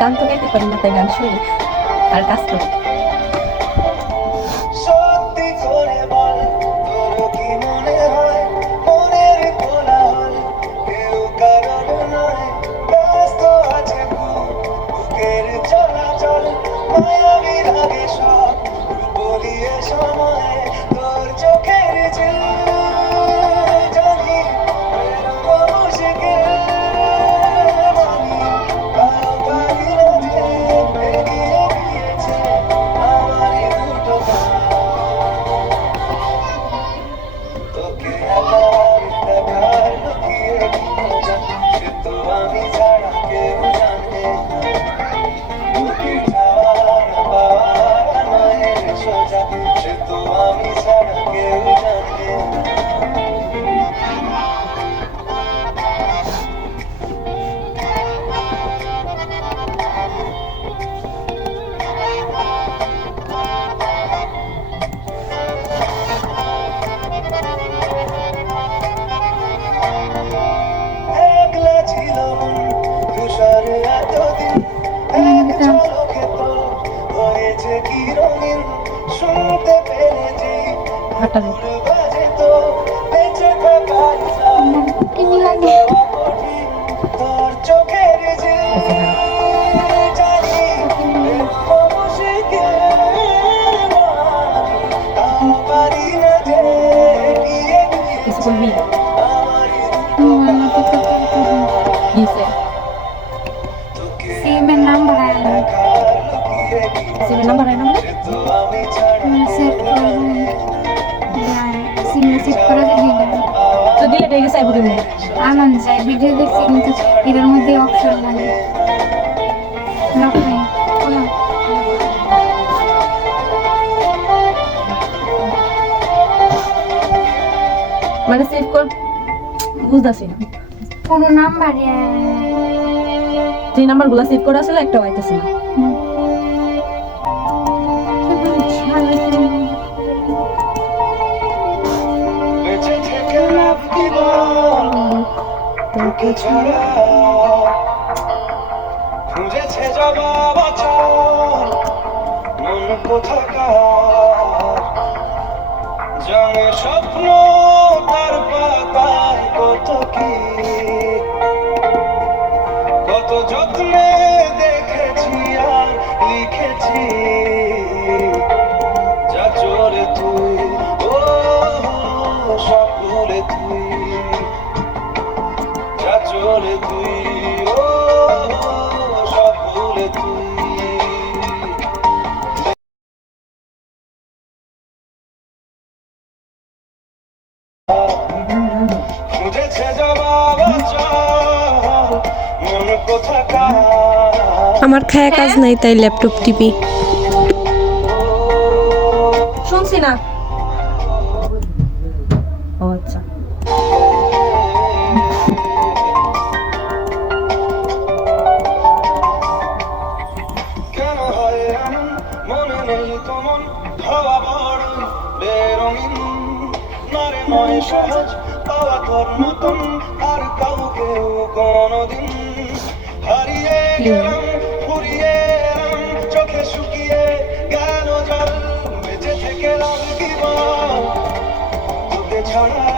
গান তো গাইতে পারি না, তাই গান শুনি আর কাজ করি। সত্যি মায়াবী বল তোর হাঁটা দিই। ফুল বাজে তো বেঁচে থাকার কি সিমে সেভ করে দিলেন তো দিলে এটা গেছে আইবো কেমনে আনন্দ যায় ভিডিও দেখছি কিন্তু এটার মধ্যে অপশন লাগে লক নেই। মানে সেভ কর বুঝতেছি না। কোনো নাম্বারে যে নাম্বারগুলো সেভ করা ছিল একটা আইতেছে না। বল তোকে ছাড়া খুঁজেছে জমা অচল। মন কোথাকার? জানে স্বপ্ন আমার খায়া কাজ নাই তাই ল্যাপটপ টিপি। শুনছি না। ও আচ্ছা। নেই হওয়া বড় বেরঙিন নারে নয় সহজ পাওয়া তোর মতন, আর কাউকেও কোনোদিন হারিয়ে গেলাম, ফুরিয়ে এলাম, চোখে শুকিয়ে গেল জল, বেঁচে থেকে লাভ কি তোকে ছাড়া